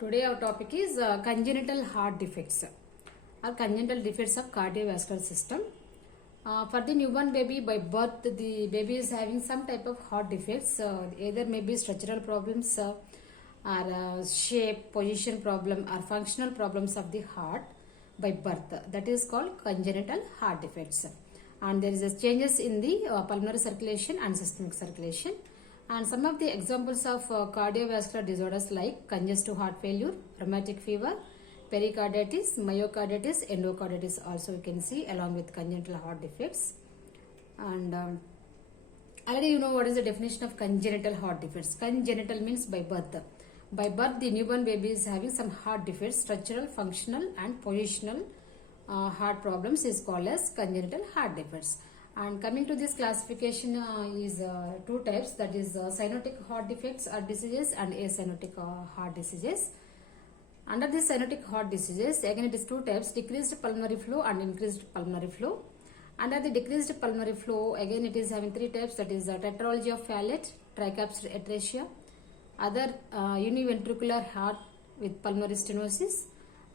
Today our topic is congenital heart defects or congenital defects of cardiovascular system. For the newborn baby, by birth the baby is having some type of heart defects, either maybe structural problems or shape, position problem or functional problems of the heart by birth. That is called congenital heart defects. And there is a changes in the pulmonary circulation and systemic circulation. And some of the examples of cardiovascular disorders like congestive heart failure, rheumatic fever, pericarditis, myocarditis, endocarditis also you can see along with congenital heart defects. And already you know what is the definition of congenital heart defects. Congenital means by birth. By birth the newborn baby is having some heart defects, structural, functional and positional heart problems is called as congenital heart defects. And coming to this classification is two types, that is cyanotic heart defects or diseases and acyanotic heart diseases. Under this cyanotic heart diseases, again it is two types, decreased pulmonary flow and increased pulmonary flow. Under the decreased pulmonary flow, again it is having three types, that is tetralogy of Fallot, tricapsular atresia, other univentricular heart with pulmonary stenosis,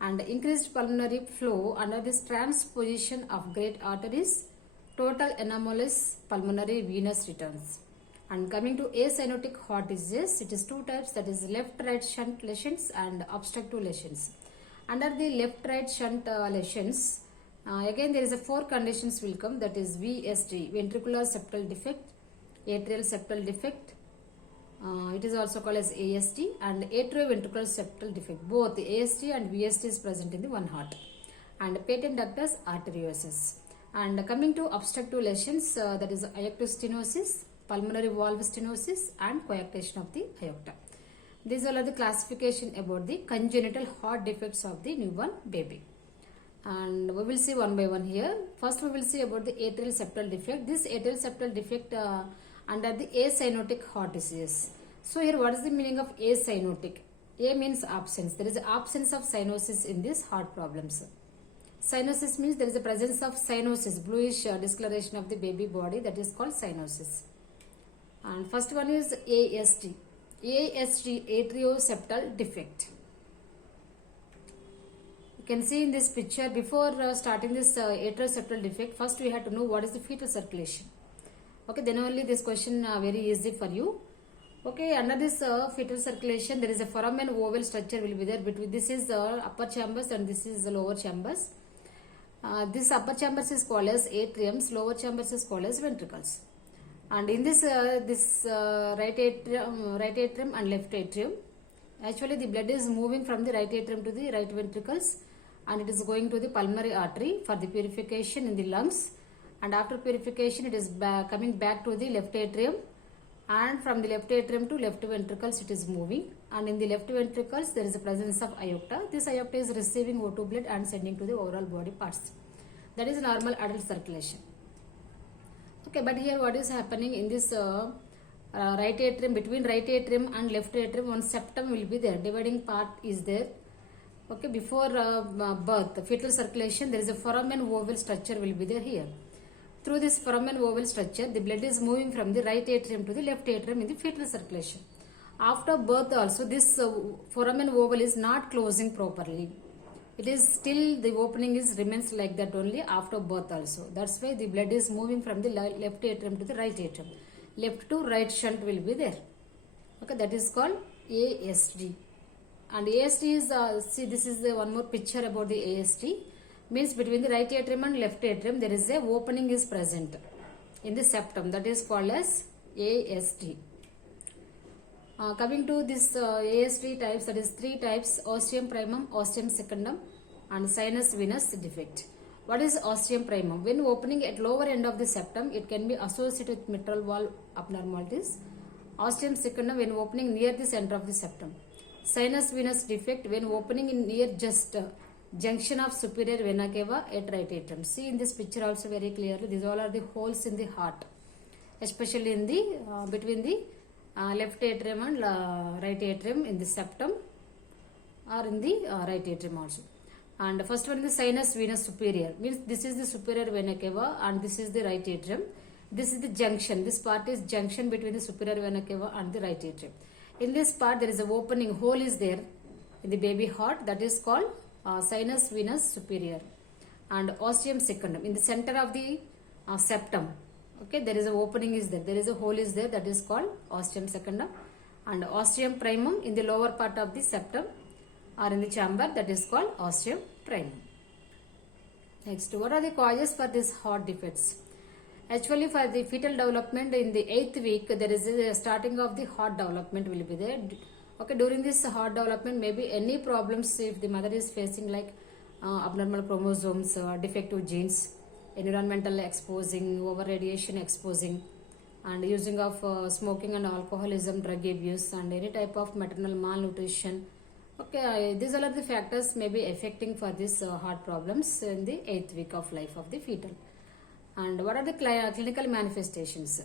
and increased pulmonary flow under this transposition of great arteries, total anomalous pulmonary venous returns. And coming to acyanotic heart disease, it is two types, that is left-right shunt lesions and obstructive lesions. Under the left-right shunt lesions, again there is a four conditions will come, that is VSD, ventricular septal defect, atrial septal defect, it is also called as ASD, and atrioventricular septal defect. Both the ASD and VSD is present in the one heart. And patent ductus arteriosus. And coming to obstructive lesions, that is aortic stenosis, pulmonary valve stenosis and coarctation of the aorta. These all are the classification about the congenital heart defects of the newborn baby. And we will see one by one here. First we will see about the atrial septal defect. This atrial septal defect under the acyanotic heart disease. So here what is the meaning of acyanotic? A means absence. There is absence of cyanosis in these heart problems. Cyanosis means there is a presence of cyanosis, bluish discoloration of the baby body, that is called cyanosis. And first one is ASD. ASD, atrioseptal defect. You can see in this picture, before starting this atrioseptal defect, first we have to know what is the fetal circulation. Okay, then only this question very easy for you. Okay, under this fetal circulation, there is a foramen oval structure will be there between. This is the upper chambers and this is the lower chambers. This upper chambers is called as atriums, lower chambers is called as ventricles. And in this right atrium and left atrium, actually the blood is moving from the right atrium to the right ventricles and it is going to the pulmonary artery for the purification in the lungs. And after purification, it is coming back to the left atrium, and from the left atrium to left ventricles it is moving, and in the left ventricles there is a presence of aorta. This aorta is receiving O2 blood and sending to the overall body parts. That is normal adult circulation. Okay, but here what is happening in this right atrium, between right atrium and left atrium, one septum will be there, dividing part is there. Okay, before birth, fetal circulation, there is a foramen oval structure will be there here. Through this foramen oval structure, the blood is moving from the right atrium to the left atrium in the fetal circulation. After birth also, this foramen oval is not closing properly. It is still, the opening is remains like that only after birth also. That's why the blood is moving from the left atrium to the right atrium. Left to right shunt will be there. Okay, that is called ASD. And ASD is, see this is the one more picture about the ASD. Means between the right atrium and left atrium there is a opening is present in the septum, that is called as ASD. Coming to this ASD types, that is three types, ostium primum, ostium secundum and sinus venous defect. What is ostium primum? When opening at lower end of the septum, it can be associated with mitral valve abnormalities. Ostium secundum when opening near the center of the septum. Sinus venous defect when opening in near just junction of superior vena cava at right atrium. See in this picture also very clearly, these all are the holes in the heart, especially in the between the left atrium and right atrium in the septum or in the right atrium also. And first one is the sinus venous superior, means this is the superior vena cava and this is the right atrium. This is the junction, this part is junction between the superior vena cava and the right atrium. In this part there is a opening, hole is there in the baby heart, that is called sinus venous superior. And ostium secundum in the center of the septum. Okay, there is a opening is there. There is a hole is there, that is called ostium secundum. And ostium primum in the lower part of the septum or in the chamber, that is called ostium primum. Next, what are the causes for these heart defects? Actually, for the fetal development in the 8th week, there is a starting of the heart development will be there. Okay, during this heart development, maybe any problems if the mother is facing like abnormal chromosomes, defective genes, environmental exposing, over radiation exposing, and using of smoking and alcoholism, drug abuse, and any type of maternal malnutrition. Okay, these are the factors may be affecting for this heart problems in the 8th week of life of the fetal. And what are the clinical manifestations?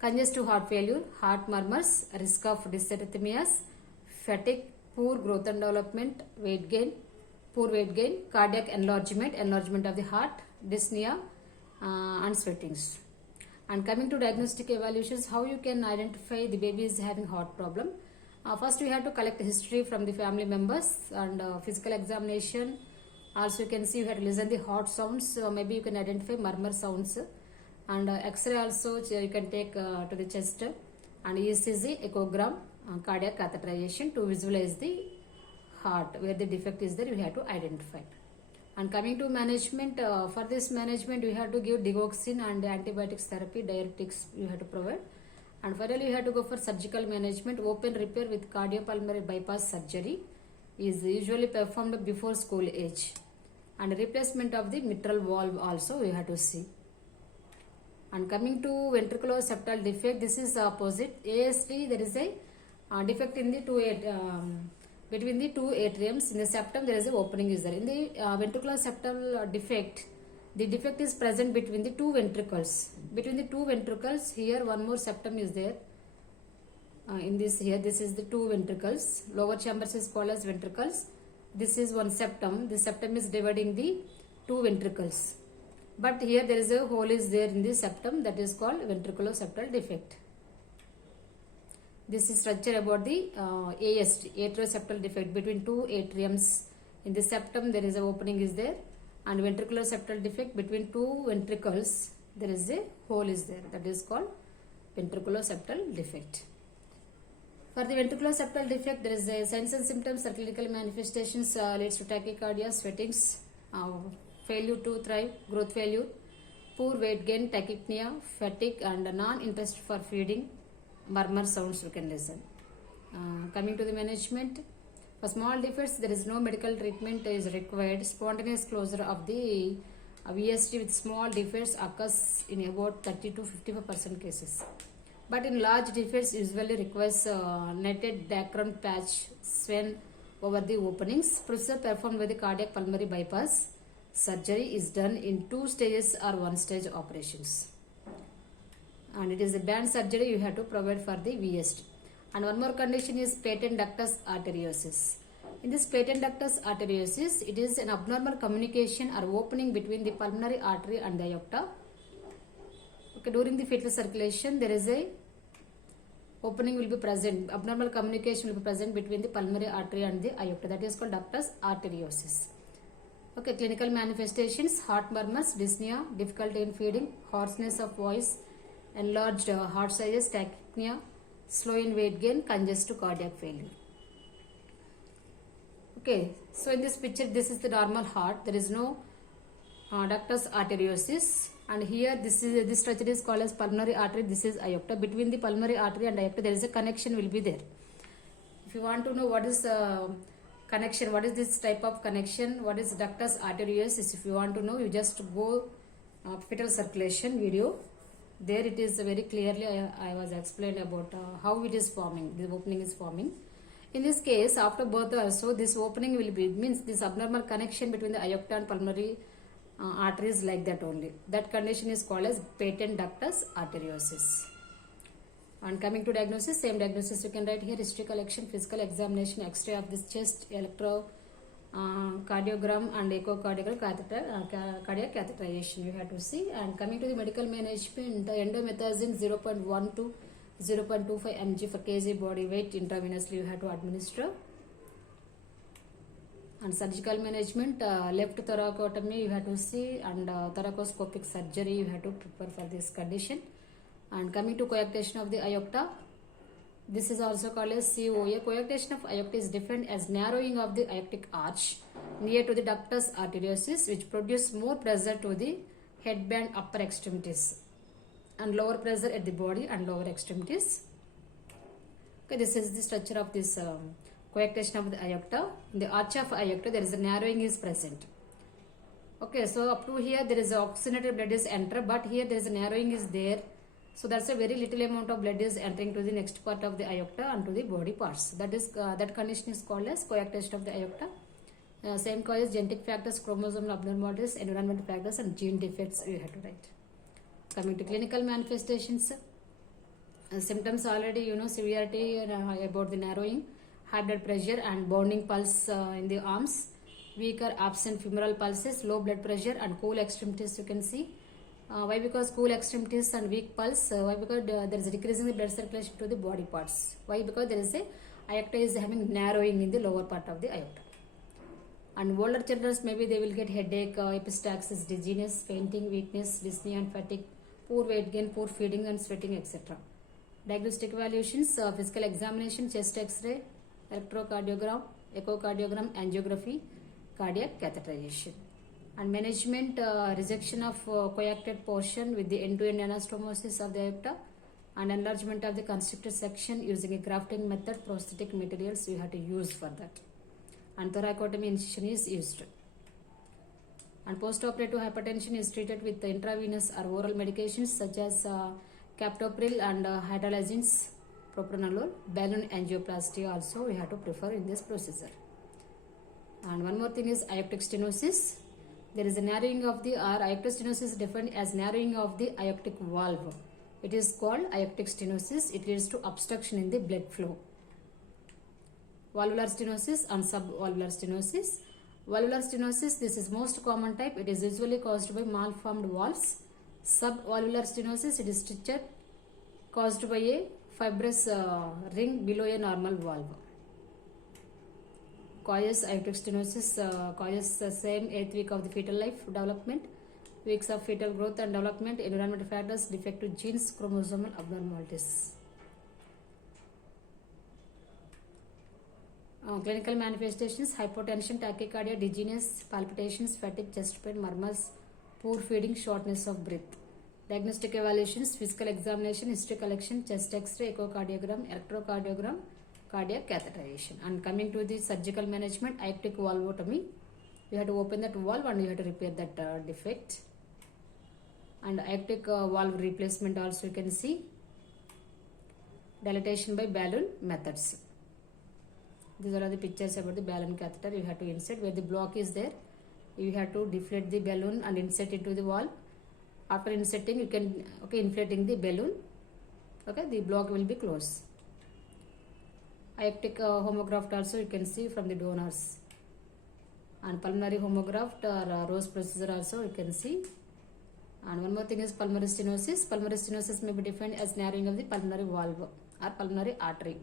Congestive heart failure, heart murmurs, risk of dysarrhythmias, fatigue, poor growth and development, weight gain, poor weight gain, cardiac enlargement of the heart, dyspnea, and sweatings. And coming to diagnostic evaluations, how you can identify the baby is having heart problem. First, we have to collect history from the family members and physical examination. Also, you can see you have to listen the heart sounds. Maybe you can identify murmur sounds. And X-ray also you can take to the chest. And ECG, echogram, cardiac catheterization to visualize the heart where the defect is there. You have to identify. And coming to management, for this management we have to give digoxin and antibiotics therapy, diuretics you have to provide. And finally you have to go for surgical management. Open repair with cardiopulmonary bypass surgery is usually performed before school age. And replacement of the mitral valve also we have to see. And coming to ventriculoseptal defect, this is opposite. ASD, there is a defect in the between the two atriums. In the septum there is an opening is there. In the ventriculoseptal defect, the defect is present between the two ventricles. Between the two ventricles, here one more septum is there. In this here, this is the two ventricles. Lower chambers is called as ventricles. This is one septum. The septum is dividing the two ventricles. But here there is a hole is there in the septum, that is called ventriculoseptal defect. This is structure about the ASD, atrioseptal defect. Between two atriums in the septum there is a opening is there, and ventriculoseptal defect between two ventricles there is a hole is there, that is called ventriculoseptal defect. For the ventriculoseptal defect, there is a signs and symptoms or clinical manifestations leads to tachycardia, sweatings, failure to thrive, growth failure, poor weight gain, tachypnea, fatigue, and non-interest for feeding. Murmur sounds you can listen. Coming to the management, for small defects there is no medical treatment is required. Spontaneous closure of the VST with small defects occurs in about 30 to 55% cases. But in large defects usually requires netted Dacron patch swen over the openings. Procedure performed by the cardiac pulmonary bypass surgery is done in 2 stages or 1 stage operations. And it is a band surgery you have to provide for the VST. And one more condition is patent ductus arteriosus. In this patent ductus arteriosus, it is an abnormal communication or opening between the pulmonary artery and the aorta. Okay, during the fetal circulation, there is a opening will be present. Abnormal communication will be present between the pulmonary artery and the aorta. That is called ductus arteriosus. Okay, clinical manifestations: heart murmurs, dyspnea, difficulty in feeding, hoarseness of voice, enlarged heart sizes, tachypnea, slow in weight gain, congestive cardiac failure. Okay, so in this picture, this is the normal heart. There is no ductus arteriosus, and here this structure is called as pulmonary artery. This is aorta. Between the pulmonary artery and aorta, there is a connection will be there. If you want to know what is connection, what is this type of connection, what is ductus arteriosus, if you want to know, you just go fetal circulation video. There it is very clearly I was explained about how it is forming, the opening is forming. In this case, after birth also, this opening will be, means this abnormal connection between the aorta and pulmonary arteries like that only. That condition is called as patent ductus arteriosus. And coming to diagnosis, same diagnosis you can write here: history collection, physical examination, X-ray of this chest, electro cardiogram and echocardiogram, cardiac catheterization you have to see. And coming to the medical management, endomethacin 0.1 to 0.25 mg for kg body weight intravenously you have to administer. And surgical management, left thoracotomy you have to see, and thoracoscopic surgery you have to prepare for this condition. And coming to coarctation of the aorta, this is also called as COA. Coarctation of aorta is defined as narrowing of the aortic arch near to the ductus arteriosus, which produce more pressure to the headband upper extremities and lower pressure at the body and lower extremities. Okay, this is the structure of this coarctation of the aorta. In the arch of aorta, there is a narrowing is present. Okay, so up to here there is a oxygenated blood is enter, but here there is a narrowing is there. So that's a very little amount of blood is entering to the next part of the aorta and to the body parts. That is that condition is called as coarctation of the aorta. Same causes genetic factors, chromosomal abnormalities, environmental factors, and gene defects you have to write. Coming to clinical manifestations, symptoms already you know, severity about the narrowing, high blood pressure and burning pulse in the arms, weaker absent femoral pulses, low blood pressure and cool extremities you can see. Why? Because cool extremities and weak pulse. Why? Because there is a decrease in the blood circulation to the body parts. Why? Because there is a aorta is having narrowing in the lower part of the aorta. And older children, maybe they will get headache, epistaxis, dizziness, fainting, weakness, dyspnea and fatigue, poor weight gain, poor feeding and sweating, etc. Diagnostic evaluations, physical examination, chest x-ray, electrocardiogram, echocardiogram, angiography, cardiac catheterization. And management, resection of coarcted portion with the end-to-end anastomosis of the aorta and enlargement of the constricted section using a grafting method, prosthetic materials you have to use for that. And thoracotomy incision is used. And postoperative hypertension is treated with intravenous or oral medications such as captopril and hydralazines, propranolol. Balloon angioplasty also we have to prefer in this procedure. And one more thing is aortic stenosis. There is a narrowing of the aortic stenosis is defined as narrowing of the aortic valve. It is called aortic stenosis. It leads to obstruction in the blood flow. Valvular stenosis and subvalvular stenosis. Valvular stenosis, this is most common type. It is usually caused by malformed valves. Subvalvular stenosis, it is stricture caused by a fibrous ring below a normal valve. Causes aortic stenosis, causes the same 8th week of the fetal life development, weeks of fetal growth and development, environmental factors, defective genes, chromosomal abnormalities. Clinical manifestations, hypotension, tachycardia, dizziness, palpitations, fatigue, chest pain, murmurs, poor feeding, shortness of breath. Diagnostic evaluations, physical examination, history collection, chest x-ray, echocardiogram, electrocardiogram, cardiac catheterization. And coming to the surgical management, aortic valvotomy, you have to open that valve and you have to repair that defect. And aortic valve replacement also you can see. Dilatation by balloon methods. These are the pictures about the balloon catheter. You have to insert where the block is there. You have to deflate the balloon and insert into the valve. After inserting, you can inflating the balloon. Okay, the block will be closed. Aortic homograft also you can see from the donors. And pulmonary homograft or Rose procedure also you can see. And one more thing is pulmonary stenosis. Pulmonary stenosis may be defined as narrowing of the pulmonary valve or pulmonary artery.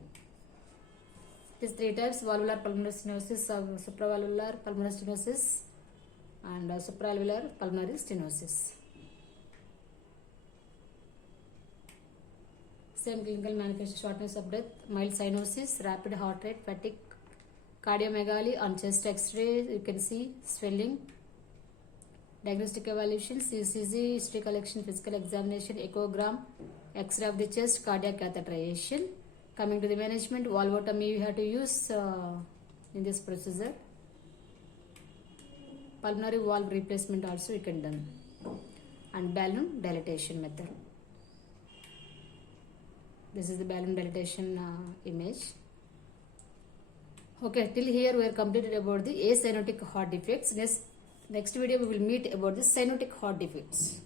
These three types: valvular pulmonary stenosis, supravalvular pulmonary stenosis, and supraalveolar pulmonary stenosis. Same clinical manifestation: shortness of breath, mild cyanosis, rapid heart rate, fatigue, cardiomegaly. On chest X-ray, you can see swelling. Diagnostic evaluations: ECG, history collection, physical examination, echogram, X-ray of the chest, cardiac catheterization. Coming to the management, valvotomy you have to use in this procedure. Pulmonary valve replacement also you can done. And balloon dilatation method. This is the balloon dilatation image. Okay, till here we are completed about the acyanotic heart defects. Next video we will meet about the cyanotic heart defects.